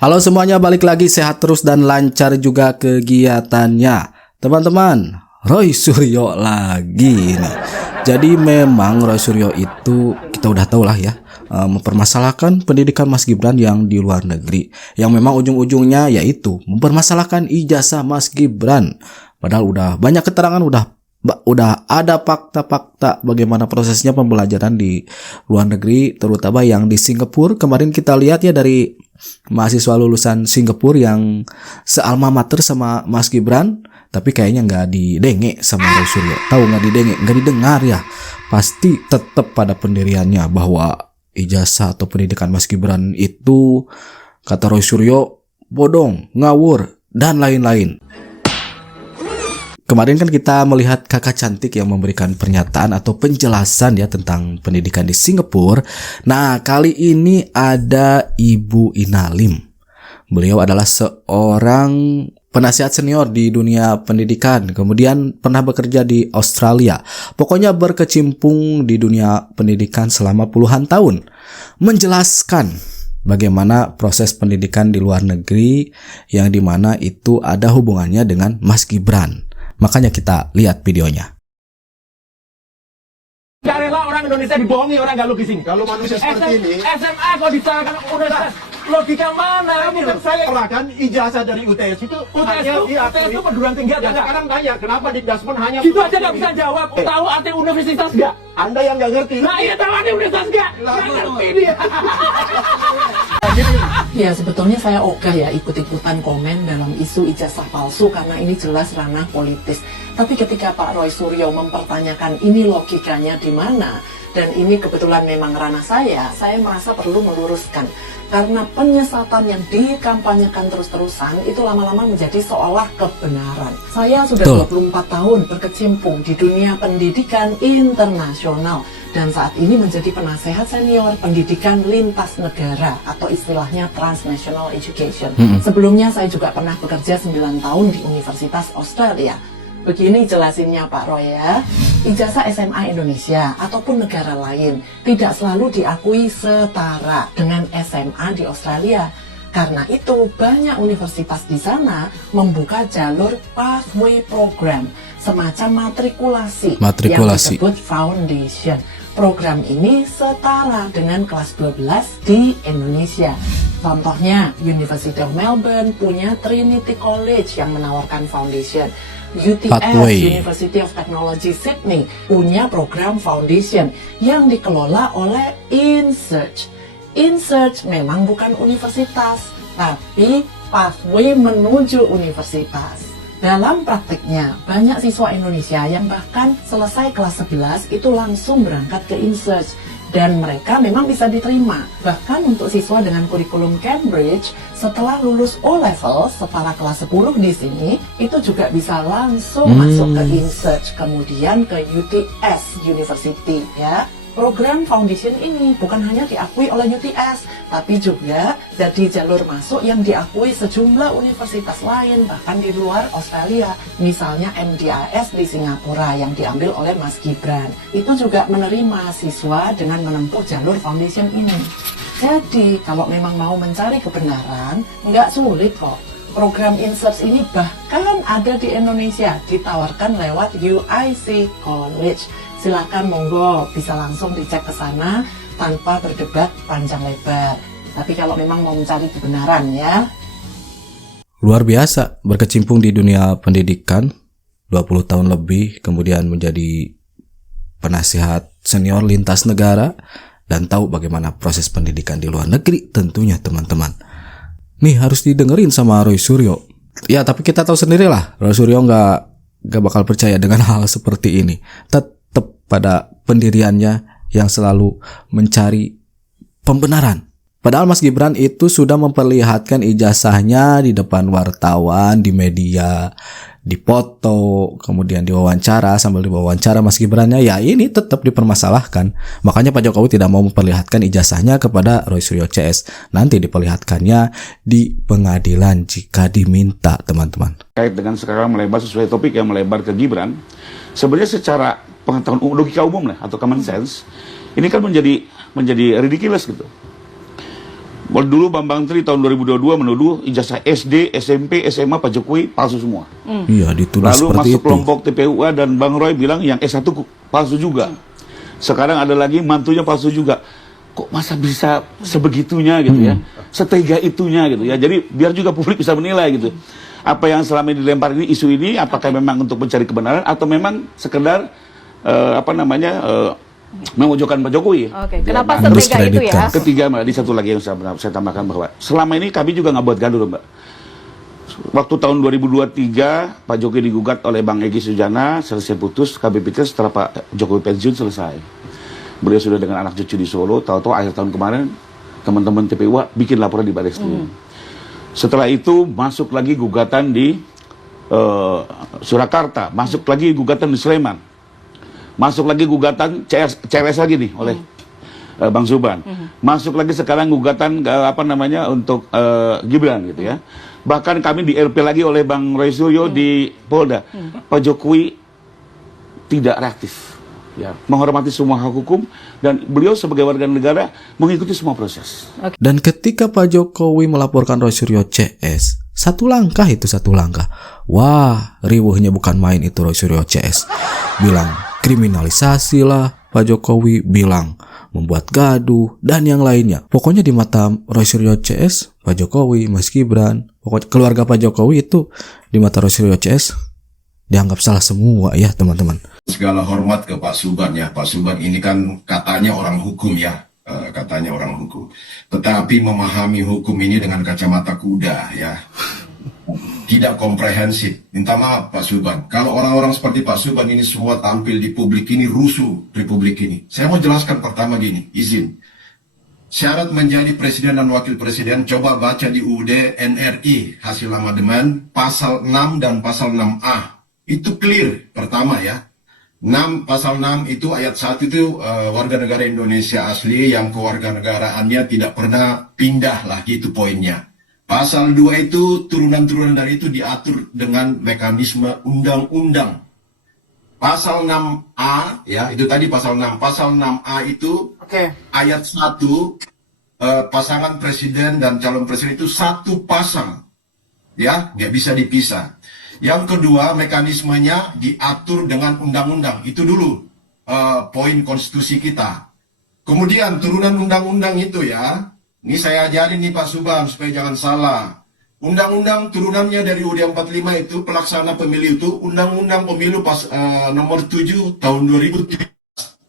Halo semuanya, balik lagi sehat terus dan lancar juga kegiatannya. Teman-teman, Roy Suryo lagi nih. Jadi memang Roy Suryo itu kita udah tahu lah ya, mempermasalahkan pendidikan Mas Gibran yang di luar negeri. Yang memang ujung-ujungnya yaitu mempermasalahkan ijazah Mas Gibran. Padahal udah banyak keterangan, udah ada fakta-fakta bagaimana prosesnya pembelajaran di luar negeri, terutama yang di Singapura. Kemarin kita lihat ya dari mahasiswa lulusan Singapura yang sealma mater sama Mas Gibran, tapi kayaknya nggak didenge sama Roy Suryo. Tahu nggak didenge, nggak didengar ya. Pasti tetap pada pendiriannya bahwa ijazah atau pendidikan Mas Gibran itu, kata Roy Suryo, bodong, ngawur, dan lain-lain. Kemarin kan kita melihat kakak cantik yang memberikan pernyataan atau penjelasan ya tentang pendidikan di Singapura. Nah, kali ini ada Ibu Inalim. Beliau adalah seorang penasihat senior di dunia pendidikan, kemudian pernah bekerja di Australia. Pokoknya berkecimpung di dunia pendidikan selama puluhan tahun. Menjelaskan bagaimana proses pendidikan di luar negeri yang dimana itu ada hubungannya dengan Mas Gibran. Makanya kita lihat videonya. Gak rela orang Indonesia dibohongi orang gak logis ini. Kalau manusia seperti ini, SMA kok disalahkan universitas. Logika mana? kamu kan saya serahkan ijazah dari UTS itu hanya UTS itu perguruan tinggi ya, ada. sekarang tanya kenapa Dikdasmen hanya Itu aja gak bisa jawab. Tahu arti universitas gak? Anda yang nggak ngerti. Nah iya tahu arti universitas gak? Gak ngerti dia. Ya sebetulnya saya ogah ya ikut-ikutan komen dalam isu ijazah palsu karena ini jelas ranah politis. Tapi ketika Pak Roy Suryo mempertanyakan ini logikanya di mana dan ini kebetulan memang ranah saya merasa perlu meluruskan. Karena penyesatan yang dikampanyekan terus-terusan itu lama-lama menjadi seolah kebenaran. Saya sudah 24 tahun berkecimpung di dunia pendidikan internasional dan saat ini menjadi penasehat senior pendidikan lintas negara atau istilahnya transnational education. Sebelumnya saya juga pernah bekerja 9 tahun di Universitas Australia. Begini jelasinnya Pak Roy ya, ijazah SMA Indonesia ataupun negara lain tidak selalu diakui setara dengan SMA di Australia. Karena itu banyak universitas di sana membuka jalur pathway program, semacam matrikulasi. Yang disebut foundation. Program ini setara dengan kelas 12 di Indonesia. Contohnya, University of Melbourne punya Trinity College yang menawarkan foundation. UTS, University of Technology Sydney, punya program foundation yang dikelola oleh InSearch. InSearch memang bukan universitas, tapi pathway menuju universitas. Dalam praktiknya, banyak siswa Indonesia yang bahkan selesai kelas 11 itu langsung berangkat ke InSearch. Dan mereka memang bisa diterima. Bahkan untuk siswa dengan kurikulum Cambridge, setelah lulus O-Level, setara kelas 10 di sini, itu juga bisa langsung masuk ke InSearch, kemudian ke UTS University ya. Program foundation ini bukan hanya diakui oleh UTS, tapi juga jadi jalur masuk yang diakui sejumlah universitas lain, bahkan di luar Australia. Misalnya MDIS di Singapura yang diambil oleh Mas Gibran. Itu juga menerima siswa dengan menempuh jalur foundation ini. Jadi, kalau memang mau mencari kebenaran, nggak sulit kok. Program InSearch ini bahkan ada di Indonesia, ditawarkan lewat UIC College. Silahkan monggo, bisa langsung dicek ke sana tanpa berdebat panjang lebar. Tapi kalau memang mau mencari kebenaran ya. Luar biasa, berkecimpung di dunia pendidikan 20 tahun lebih, kemudian menjadi penasihat senior lintas negara dan tahu bagaimana proses pendidikan di luar negeri tentunya teman-teman. Nih harus didengerin sama Roy Suryo. Ya tapi kita tahu sendirilah, Roy Suryo nggak bakal percaya dengan hal seperti ini. Tetap pada pendiriannya yang selalu mencari pembenaran. Padahal Mas Gibran itu sudah memperlihatkan ijazahnya di depan wartawan, di media, dipoto, kemudian diwawancara. Sambil diwawancara Mas Gibrannya, ya ini tetap dipermasalahkan. Makanya Pak Jokowi tidak mau memperlihatkan ijazahnya kepada Roy Suryo CS. Nanti diperlihatkannya di pengadilan jika diminta, teman-teman. Kait dengan sekarang melebar sesuai topik yang melebar ke Gibran, sebenarnya secara pengetahuan logika umum lah atau common sense, ini kan menjadi ridiculous gitu. Dulu Bambang Tri tahun 2022 menuduh ijazah SD, SMP, SMA Pak Jokowi palsu semua. Iya, ditulis Lalu seperti masuk itu. kelompok TPUA dan Bang Roy bilang yang S1 palsu juga. Sekarang ada lagi mantunya palsu juga. Kok masa bisa sebegitunya gitu ya? Setega itunya gitu ya. Jadi biar juga publik bisa menilai gitu. Apa yang selama ini dilempar ini, isu ini, apakah memang untuk mencari kebenaran atau memang sekedar memojokkan Pak Jokowi. Oke, Ya, kenapa nah, setega itu ya? Ketiga, Mbak, di satu lagi yang saya tambahkan bahwa selama ini kami juga nggak buat gaduh, Mbak. Waktu tahun 2023, Pak Jokowi digugat oleh Bang Egy Sujana, selesai putus, kami pikir setelah Pak Jokowi pensiun selesai. Beliau sudah dengan anak cucu di Solo, tahu-tahu akhir tahun kemarin, teman-teman TPUA bikin laporan di Barreskrim. Setelah itu, masuk lagi gugatan di Surakarta, masuk lagi gugatan di Sleman. Masuk lagi gugatan CRS lagi nih oleh Bang Zuban. Masuk lagi sekarang gugatan untuk Gibran gitu ya. Bahkan kami di RP lagi oleh Bang Roy Suryo di Polda. Pak Jokowi tidak reaktif. Ya, menghormati semua hak hukum dan beliau sebagai warga negara mengikuti semua proses. Dan ketika Pak Jokowi melaporkan Roy Suryo CS, satu langkah. Wah, riuhnya bukan main itu Roy Suryo CS. Bilang kriminalisasi lah, Pak Jokowi bilang membuat gaduh dan yang lainnya. Pokoknya di mata Roy Suryo CS, Pak Jokowi, Mas Gibran, pokoknya keluarga Pak Jokowi itu di mata Roy Suryo CS dianggap salah semua ya teman-teman. Segala hormat ke Pak Suban ya. Pak Suban ini kan katanya orang hukum ya. Katanya orang hukum. Tetapi memahami hukum ini dengan kacamata kuda ya. Tidak komprehensif. Minta maaf Pak Suban. Kalau orang-orang seperti Pak Suban ini semua tampil di publik ini, rusuh republik ini. Saya mau jelaskan pertama gini, izin. Syarat menjadi presiden dan wakil presiden, coba baca di UUD NRI hasil amandemen pasal 6 dan pasal 6A. Itu clear pertama ya. Pasal 6 itu ayat 1 itu warga negara Indonesia asli yang kewarganegaraannya tidak pernah pindah lah, gitu poinnya. Pasal 2 itu turunan-turunan dari itu diatur dengan mekanisme undang-undang. Pasal 6A ya, itu tadi pasal 6. Pasal 6A itu ayat 1 pasangan presiden dan calon presiden itu satu pasang. Ya, nggak bisa dipisah. Yang kedua, mekanismenya diatur dengan undang-undang. Itu dulu poin konstitusi kita. Kemudian turunan undang-undang itu ya, ini saya ajarin nih Pak Subang supaya jangan salah. Undang-undang turunannya dari UUD 45 itu pelaksana pemilu itu Undang-Undang Pemilu nomor 7 tahun 2013.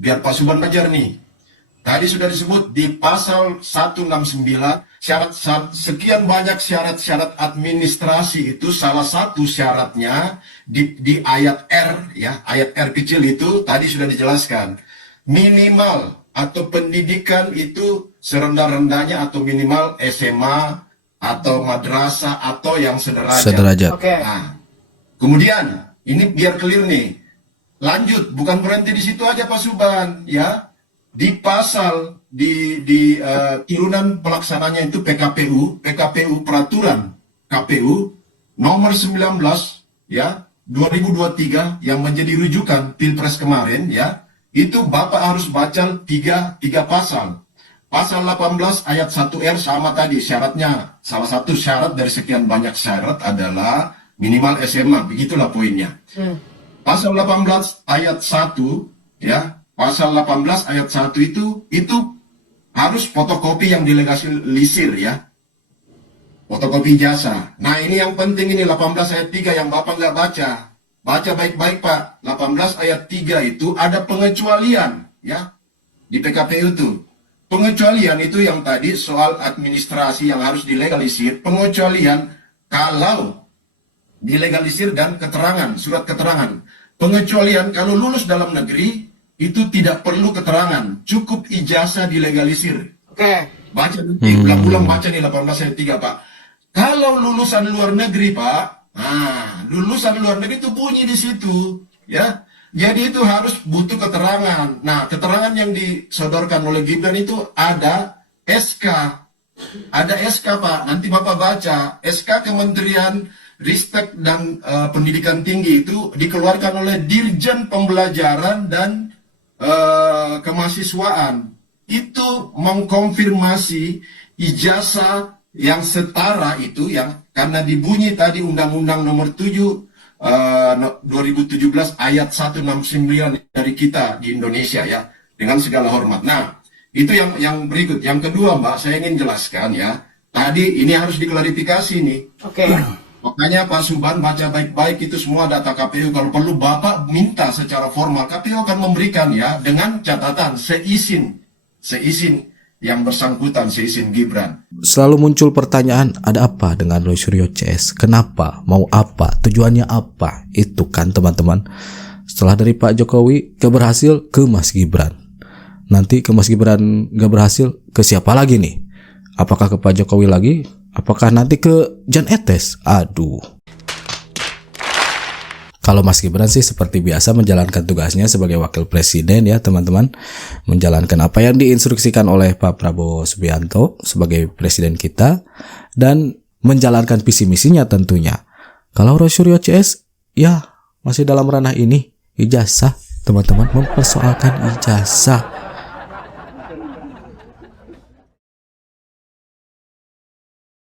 Biar Pak Subang ajar nih. Tadi sudah disebut di pasal 169 sekian banyak syarat-syarat administrasi itu salah satu syaratnya di ayat R ya, ayat R kecil itu tadi sudah dijelaskan. Minimal atau pendidikan itu serendah-rendahnya atau minimal SMA atau madrasah atau yang sederajat. Nah, kemudian ini biar clear nih. Lanjut, bukan berhenti di situ aja Pak Suban ya. Di pasal turunan pelaksananya itu PKPU peraturan KPU nomor 19 ya 2023 yang menjadi rujukan Pilpres kemarin ya. Itu Bapak harus baca tiga pasal. Pasal 18 ayat 1R sama tadi syaratnya. Salah satu syarat dari sekian banyak syarat adalah minimal SMA. Begitulah poinnya. Pasal 18 ayat 1 ya. Pasal 18 ayat 1 itu harus fotokopi yang dilegalisir ya. Fotokopi jasa. Nah ini yang penting ini 18 ayat 3 yang Bapak nggak baca. Baca baik-baik Pak. 18 ayat 3 itu ada pengecualian ya. Di PKPU itu. Pengecualian itu yang tadi soal administrasi yang harus dilegalisir. Pengecualian kalau dilegalisir dan keterangan, surat keterangan. Pengecualian kalau lulus dalam negeri itu tidak perlu keterangan, cukup ijazah dilegalisir. Baca nanti, ulang-ulang baca nih 18 ayat 3 Pak. Kalau lulusan luar negeri Pak, lulusan luar negeri itu bunyi di situ, ya. Jadi itu harus butuh keterangan. Nah, keterangan yang disodorkan oleh Gibran itu ada SK. Ada SK Pak, nanti Bapak baca. SK Kementerian Ristek dan Pendidikan Tinggi itu dikeluarkan oleh Dirjen Pembelajaran dan Kemahasiswaan. itu mengkonfirmasi ijazah yang setara itu yang karena dibunyi tadi Undang-Undang Nomor 7 2017 ayat 169 dari kita di Indonesia ya, dengan segala hormat. Nah, itu yang berikut. Yang kedua, Mbak, saya ingin jelaskan ya. Tadi ini harus diklarifikasi nih. Oke. Makanya Pak Suban baca baik-baik itu semua data KPU. Kalau perlu Bapak minta secara formal, KPU akan memberikan ya, dengan catatan seizin yang bersangkutan, seizin Gibran. Selalu muncul pertanyaan, ada apa dengan Roy Suryo CS? Kenapa? Mau apa? Tujuannya apa? Itu kan teman-teman. Setelah dari Pak Jokowi gak berhasil, ke Mas Gibran. Nanti ke Mas Gibran gak berhasil, ke siapa lagi nih? Apakah ke Pak Jokowi lagi? Apakah nanti ke Jan Etes? Aduh. Kalau Mas Gibran sih seperti biasa menjalankan tugasnya sebagai wakil presiden ya teman-teman. Menjalankan apa yang diinstruksikan oleh Pak Prabowo Subianto sebagai presiden kita. Dan menjalankan visi misinya tentunya. Kalau Roy Suryo CS ya masih dalam ranah ini ijazah teman-teman, mempersoalkan ijazah.